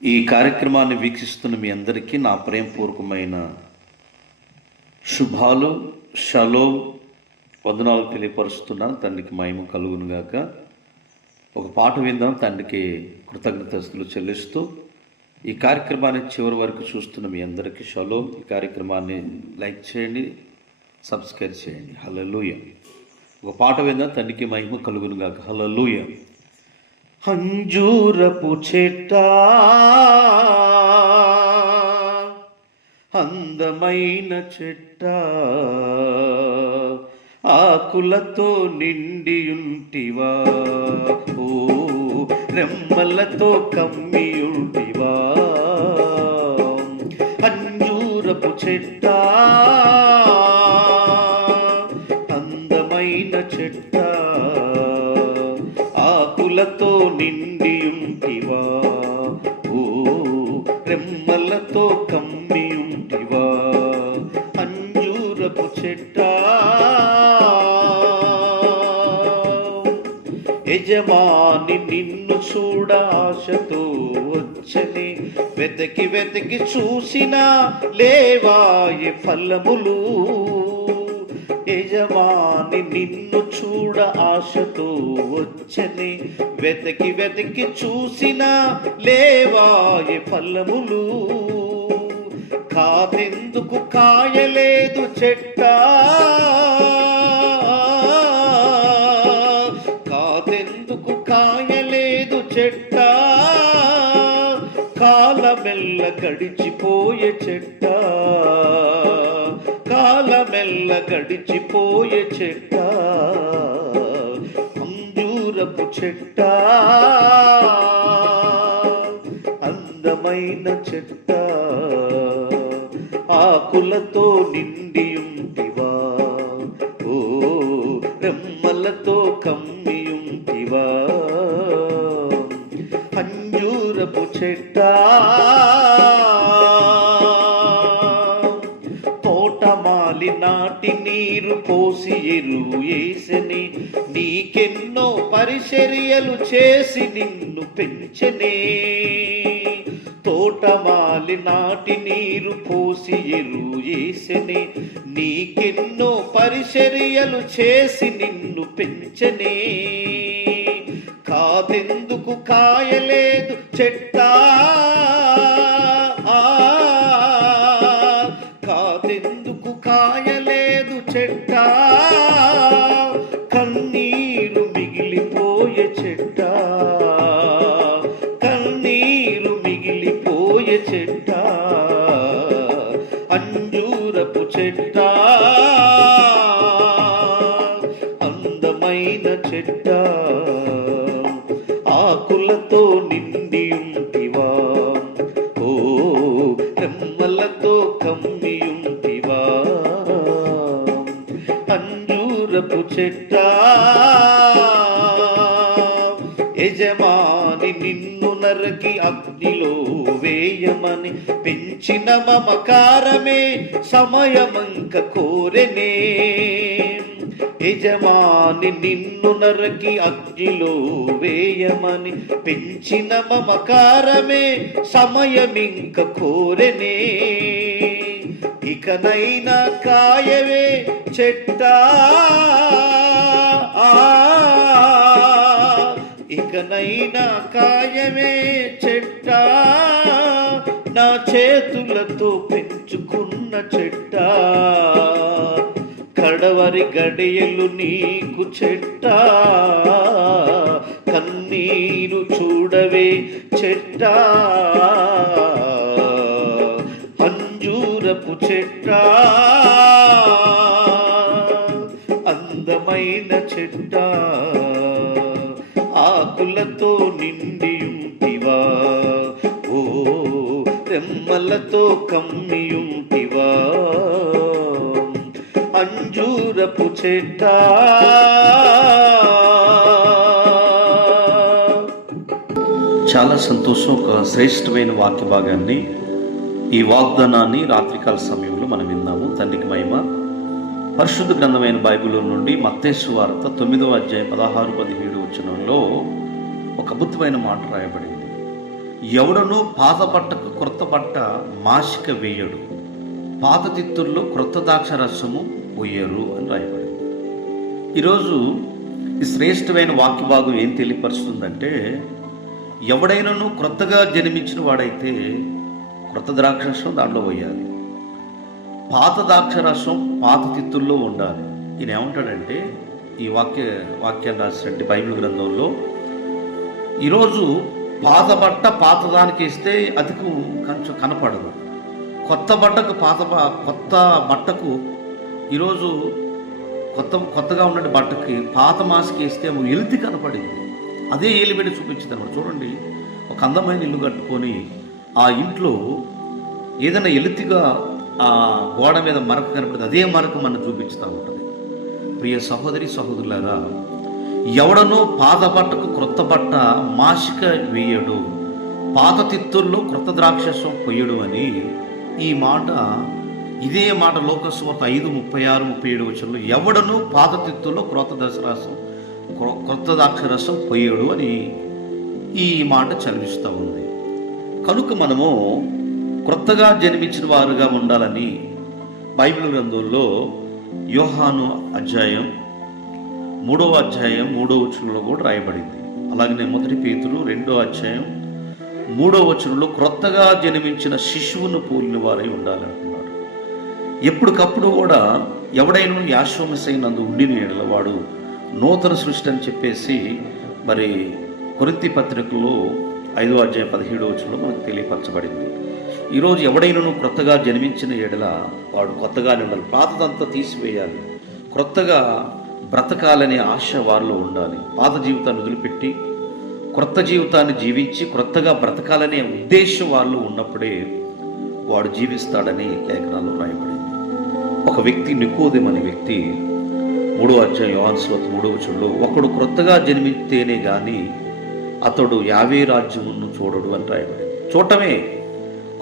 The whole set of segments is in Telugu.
ఈ కార్యక్రమాన్ని వీక్షిస్తున్న మీ అందరికీ నా ప్రేమపూర్వకమైన శుభాలు, షలోమ్, వందనాలు తెలియపరుస్తున్నాను. తండ్రికి మహిమ కలుగునుగాక. ఒక పాట విందాం. తండ్రికి కృతజ్ఞతలు చెల్లిస్తూ ఈ కార్యక్రమాన్ని చివరి వరకు చూస్తున్న మీ అందరికీ షలోమ్. ఈ కార్యక్రమాన్ని లైక్ చేయండి, సబ్స్క్రైబ్ చేయండి. హల్లెలూయా. ఒక పాట విందాం. తండ్రికి మహిమ కలుగునుగాక. హల్లెలూయా. అంజూరపు చెట్ట అందమైన చెట్ట, ఆకులతో నిండియుంటివా, ఓ రెమ్మలతో కమ్మియుంటివా. అంజూరపు చెట్ట అందమైన చెట్ట, ఆకులతో నిండియుంటివా, ఓ రెమ్మలతో కమ్మియుంటివా. అంజూరపు చెట్ట యజమాని నిన్ను చూడ ఆశతో వచ్చని, వెతకి వెతకి చూసినా లేవాయే ఫలములు. యజమాని నిన్ను చూడ ఆశతో వచ్చని, వెతకి వెతకి చూసినా లేవాయే ఫలములు. కాదెందుకు కాయలేదు చెట్ట, కాదెందుకు కాయలేదు చెట్ట, కాలమెల్ల గడిచిపోయే చెట్ట, కాలమెల్ల గడిచిపోయే చెట్ట. అంజూరపు చెట్ట అందమైన చెట్ట, ఆకులతో నిండియుంటివా, ఓ రెమ్మలతో కమ్మియుంటివా. అంజూరపు చెట్ట తోటమాలి నాటి నీరు పోసి ఎరువు వేసని, నీకెన్నో పరిచర్యలు చేసి నిన్ను పెంచనే. తోటమాలి నాటి నీరు పోసి ఎరువు వేసని, నీకెన్నో పరిచర్యలు చేసి నిన్ను పెంచనే. కాదెందుకు కాయలేదు చెట్ట, కాదెందుకు కాయలేదు చెట్ట, కన్నీరు మిగిలిపోయే చెట్ట, కన్నీరు మిగిలిపోయే చెట్ట. అంజూరపు చెట్ట అందమైన చెట్ట, ఆకులతో నిండియుంటివా, ఓ రెమ్మలతో కమ్మియుంటివా. అంజూరపు చెట్ట యజమాని నిన్ను నరకి అగ్నిలో వేయమని, పెంచిన మమకారమే సమయమంక కోరెనే. యజమాని నిన్ను నరకి అగ్నిలో వేయమని, పెంచిన మమకారమే సమయమింక కోరెనే. ఇకనైనా కాయవే చెట్ట, ఇకనైనా కాయవే చెట్ట, నా చేతులతో పెంచుకున్న చెట్ట, కడవరి గడియలు నీకు చెట్ట, కన్నీరు చూడవే చెట్ట. అంజూరపు చెట్ట అందమైన చెట్ట, ఆకులతో నిండియుంటివా, ఓ రెమ్మలతో కమ్మియుంటివా. అంజూరపు చెట్ట చాలా సంతోషం. ఒక శ్రేష్టమైన వాక్య భాగాన్ని, ఈ వాగ్దానాన్ని రాత్రికాల సమయంలో మనం విందాము. తండ్రికి మహిమ. పరిశుద్ధ గ్రంథమైన బైబిల్ నుండి మత్తయి సువార్త 9వ అధ్యాయం 16-17 వచనంలో ఒక అద్భుతమైన మాట రాయబడింది. ఎవడను పాత బట్టకు క్రొత్త బట్ట మాసిక వేయడు, పాత తిత్తుల్లో క్రొత్త ద్రాక్ష రసము పోయరు అని రాయబడింది. ఈరోజు ఈ శ్రేష్టమైన వాక్య భాగం ఏం తెలియపరుస్తుందంటే, ఎవడైనాను క్రొత్తగా జన్మించిన వాడైతే క్రొత్త ద్రాక్షరసం దాంట్లో పోయాలి, పాత ద్రాక్షరసం పాత తిత్తుల్లో ఉండాలి. ఈయన ఏమంటాడంటే, ఈ వాక్యాన్ని రాసినట్టు బైబిల్ గ్రంథంలో, ఈరోజు పాత బట్ట పాత దానికి వేస్తే అది కొంచెం కనపడదు, కొత్త బట్టకు ఈరోజు కొత్తగా ఉన్న బట్టకి పాత మాస్కి వేస్తే ఎలుతి కనపడింది, అదే ఏలిబెట్టి చూపించింది అనమాట. చూడండి, ఒక అందమైన ఇల్లు కట్టుకొని ఆ ఇంట్లో ఏదైనా ఎలుతిగా ఆ గోడ మీద మరక కనపడింది, అదే మరక మనం చూపిస్తూ ఉంటుంది. ప్రియ సహోదరి సహోదరులారా, ఎవడనో పాత బట్టకు క్రొత్త బట్ట మాసిక వేయడు, పాత తిత్తుల్లో క్రొత్త ద్రాక్షరసం పొయ్యడు అని ఇదే మాట లోకసువార్త 5:36-37 వచనంలో, ఎవడను పాత తిత్తుల్లో క్రొత్త ద్రాక్షరసం పొయ్యడు అని ఈ మాట చదివిస్తూ ఉంది. కనుక మనము క్రొత్తగా జన్మించిన వారుగా ఉండాలని బైబిల్ గ్రంథంలో యోహాను అధ్యాయం 3వ అధ్యాయం 3వ వచనంలో కూడా రాయబడింది. అలాగనే 1 పేతురు 2వ అధ్యాయం 3వ వచనంలో క్రొత్తగా జన్మించిన శిశువును పోలిన వారై ఉండాలంటున్నాడు. ఎప్పటికప్పుడు కూడా ఎవడైనా యాశ్వమసైనందు ఉండిన ఎడల వాడు నూతన సృష్టి అని చెప్పేసి మరి కొరింథీ పత్రికలో 5వ అధ్యాయం 17వ వచనంలో మనకు తెలియపరచబడింది. ఈరోజు ఎవడైనా క్రొత్తగా జన్మించిన ఎడల వాడు కొత్తగానే ఉండాలి, పాతదంతా తీసివేయాలి, క్రొత్తగా బ్రతకాలనే ఆశ వారిలో ఉండాలి. పాత జీవితాన్ని వదిలిపెట్టి క్రొత్త జీవితాన్ని జీవించి క్రొత్తగా బ్రతకాలనే ఉద్దేశం వాళ్ళు ఉన్నప్పుడే వాడు జీవిస్తాడని లేఖనాల్లో రాయబడింది. ఒక వ్యక్తి, నికోదేము అనే వ్యక్తి 3వ అధ్యాయం యోహాను సువార్త 3వ వచనంలో, ఒకడు క్రొత్తగా జన్మిస్తేనే గాని అతడు యావే రాజ్యమును చూడడు అని రాయబడింది. చూడటమే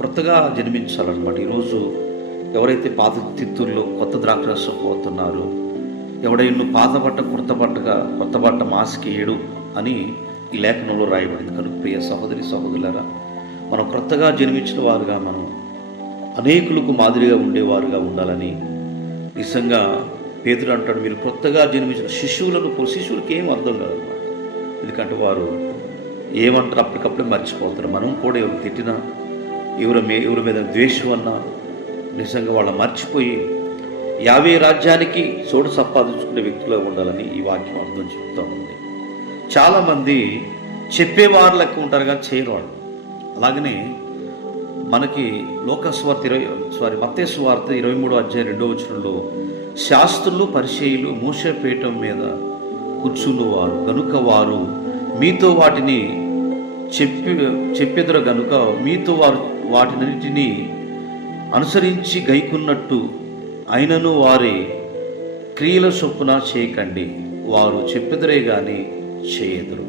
క్రొత్తగా జన్మించాలన్నమాట. ఈరోజు ఎవరైతే పాత తిత్తుల్లో కొత్త ద్రాక్షరసం పోతున్నారో, ఎవడైనా పాత బట్ట కొత్త బట్ట మాసికేయడు అని ఈ లేఖనంలో రాయబడింది. కనుక ప్రియ సహోదరి సహోదరులారా, మనం క్రొత్తగా జన్మించిన వారుగా, మనం అనేకులకు మాదిరిగా ఉండేవారుగా ఉండాలని నిజంగా పేతురు అంటాడు. మీరు క్రొత్తగా జన్మించిన శిశువులకి ఏం అర్థం కాదన్నమాట. ఎందుకంటే వారు ఏమంటారు అప్పటికప్పుడే మర్చిపోతారు. మనం కూడా ఎవరు తిట్టినా, ఎవరి మీద ద్వేషం అన్నా నిజంగా వాళ్ళ మర్చిపోయి యావే రాజ్యానికి చోటు సంపాదించుకునే వ్యక్తులుగా ఉండాలని ఈ వాక్యం అర్థం చెప్తూ ఉంది. చాలామంది చెప్పేవారు లెక్క ఉంటారు కానీ చేయరు వాళ్ళు. అలాగనే మనకి మత్తయి సువార్త 23వ అధ్యాయం 2వ వచనంలో, శాస్త్రులు పరిసయ్యులు మోషే పీఠం మీద కూర్చున్నవారు గనుక వారు మీతో వాటిని చెప్పెదరు గనుక మీతో వారు వాటినన్నిటినీ అనుసరించి గైకున్నట్టు అయినను వారి క్రియల చొప్పున చేయకండి, వారు చెప్పెదరే గాని చేయెదరు.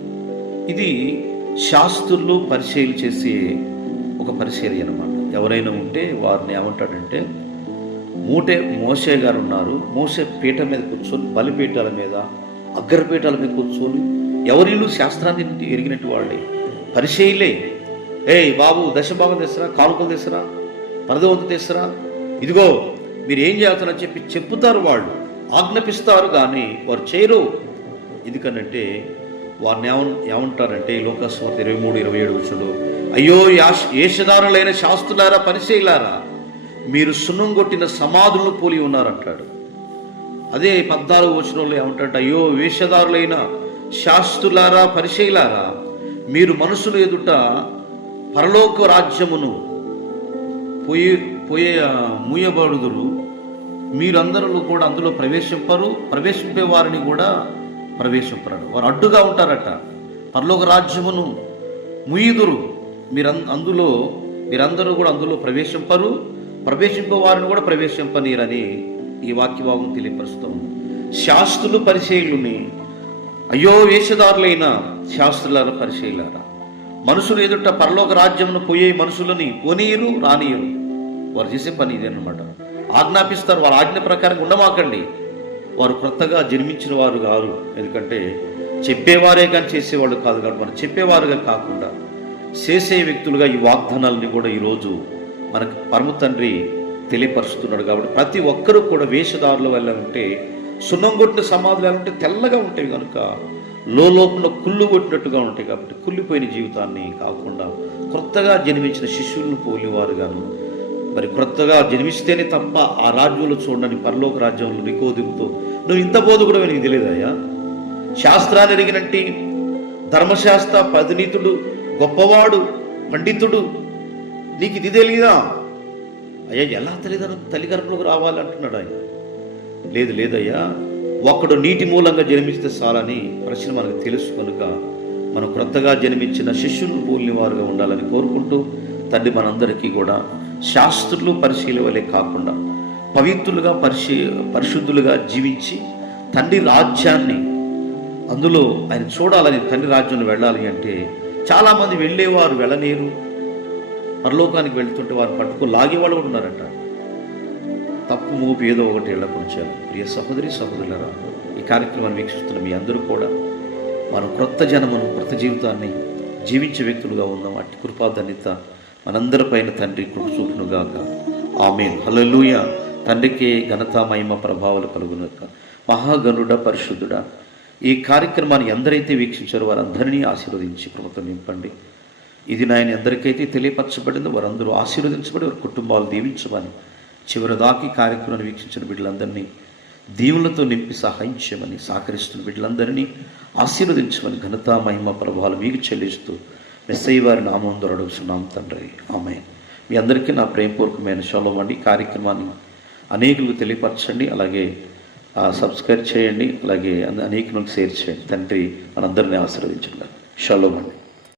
ఇది శాస్త్రులు పరిచర్యలు చేసే ఒక పరిచర్య అన్నమాట. ఎవరైనా ఉంటే వారిని ఏమంటాడంటే, మోషే గారు ఉన్నారు, మోషే పీఠ మీద కూర్చొని, బలిపీఠాల మీద అగ్రపీఠాల మీద కూర్చొని, ఎవరిళ్ళు శాస్త్రాన్ని ఎరిగినట్టు వాళ్ళే పరిచర్యలే. బాబు దశభాగం తెస్తారా, కానుకలు తెస్తారా, పరదవంతు తెస్తారా, ఇదిగో మీరు ఏం చేస్తారని చెప్పుతారు, వాళ్ళు ఆజ్ఞాపిస్తారు కానీ వారు చేయరు. ఎందుకనంటే వారిని ఏమంటారంటే లోకసువార్త 23-27 వచనంలో, అయ్యో వేషధారులైన శాస్త్రులారా పరిసయ్యులారా, మీరు సున్నం కొట్టిన సమాధులను పోలి ఉన్నారంటాడు. అదే 14వ వచనంలో ఏమంటారంటే, అయ్యో వేషధారులైన శాస్త్రులారా పరిసయ్యులారా, మీరు మనుషులు ఎదుట పరలోక రాజ్యమును మూయబడుదురు, మీరందరూ కూడా అందులో ప్రవేశింపే వారిని కూడా ప్రవేశింపరాడు. వారు అడ్డుగా ఉంటారట. పరలోక రాజ్యమును ముయ్యుదురు, మీరందరూ కూడా అందులో ప్రవేశింపే వారిని కూడా ప్రవేశింపనీరని ఈ వాక్యభావం తెలియపరుస్తాం. శాస్త్రులు పరిచయులని, అయ్యో వేషధారులైన శాస్త్రులారా పరిచయులారా, మనుషులు ఎదుట పరలోక రాజ్యమును పోయే మనుషులని పోనీయరు రానియరు. వారు చేసే పని ఇదేనమాట. ఆజ్ఞాపిస్తారు, వాళ్ళ ఆజ్ఞ ప్రకారం ఉండమాకండి. వారు క్రొత్తగా జన్మించిన వారు కాదు. ఎందుకంటే చెప్పేవారే కానీ చేసేవాళ్ళు కాదు. కాబట్టి మనం చెప్పేవారుగా కాకుండా చేసే వ్యక్తులుగా ఈ వాగ్దానాలని కూడా ఈరోజు మనకు పరమ తండ్రి తెలియపరుస్తున్నాడు. కాబట్టి ప్రతి ఒక్కరూ కూడా వేషధారుల వల్ల ఉంటే, సున్నం కొట్టిన సమాధులు ఎలా ఉంటే తెల్లగా ఉంటాయి కనుక లోపల కుళ్ళు కొట్టినట్టుగా ఉంటాయి. కాబట్టి కుళ్ళిపోయిన జీవితాన్ని కాకుండా క్రొత్తగా జన్మించిన శిష్యులను పోలివారుగాను, మరి క్రొత్తగా జన్మిస్తేనే తప్ప ఆ రాజ్యంలో చూడని పరలోక రాజ్యంలో నికోదేముతో, నువ్వు ఇంత బోధకుడు నీకు తెలియదయ్యా, శాస్త్రాన్ని ఎరిగినట్టి ధర్మశాస్త్ర పదినీతుడు, గొప్పవాడు, పండితుడు, నీకు ఇది తెలియదా? అయ్యా ఎలా తల్లి గర్భంలోకి రావాలంటున్నాడు ఆయన. లేదయ్యా, ఒక్కడు నీటి మూలంగా జన్మిస్తే చాలని ప్రశ్న మనకు తెలుసు కనుక మనం క్రొత్తగా జన్మించిన శిష్యులను పోలిన వారుగా ఉండాలని కోరుకుంటూ, తండ్రి మనందరికీ కూడా శాస్త్రులు పరిశీలి వలె కాకుండా పవిత్రులుగా పరిశుద్ధులుగా జీవించి తండ్రి రాజ్యాన్ని అందులో ఆయన చూడాలని, తండ్రి రాజ్యంలో వెళ్ళాలి అంటే చాలామంది వెళ్ళేవారు వెళ్ళలేరు, పరలోకానికి వెళ్తుంటే వారు పట్టుకుని లాగేవాళ్ళు కూడా ఉన్నారంట. తప్పు మూపు ఏదో ఒకటి వెళ్ళకుంచాలి. ప్రియ సహోదరి సహోదరులరా, ఈ కార్యక్రమాన్ని వీక్షిస్తున్న మీ అందరూ కూడా మనం క్రొత్త జనమును, క్రొత్త జీవితాన్ని జీవించే వ్యక్తులుగా ఉన్నాం. అట్టి కృపాధన్యత మనందరిపైన తండ్రి కృప చూపునుగాక. ఆమేన్. హల్లెలూయా. తండ్రికి ఘనత మహిమ ప్రభావాలు కలుగునుగాక. మహాగణుడ పరిశుద్ధుడా, ఈ కార్యక్రమాన్ని ఎందరైతే వీక్షించారో వారందరినీ ఆశీర్వదించి కృపతో నింపండి. ఇది నాయన ఎందరికైతే తెలియపరచబడిందో వారందరూ ఆశీర్వదించబడి వారి కుటుంబాలు దీవించమని, చివరి దాకి కార్యక్రమాన్ని వీక్షించిన బిడ్డలందరినీ దీవులతో నింపి సహాయం చేయమని, సహకరిస్తున్న బిడ్డలందరినీ ఆశీర్వదించమని ఘనత మహిమ ప్రభావాలు మీకు చెల్లిస్తూ మెస్సయ్య వారి నామం ద్వారా అడుగుతున్నాం తండ్రి. ఆమేన్. మీ అందరికీ నా ప్రేమపూర్వకమైన షాలోం అండి. కార్యక్రమాన్ని అనేకులకు తెలియపరచండి, అలాగే సబ్స్క్రైబ్ చేయండి, అలాగే అనేకులకు షేర్ చేయండి. తండ్రి మనందరినీ ఆశీర్వదించండి. షాలోం అండి.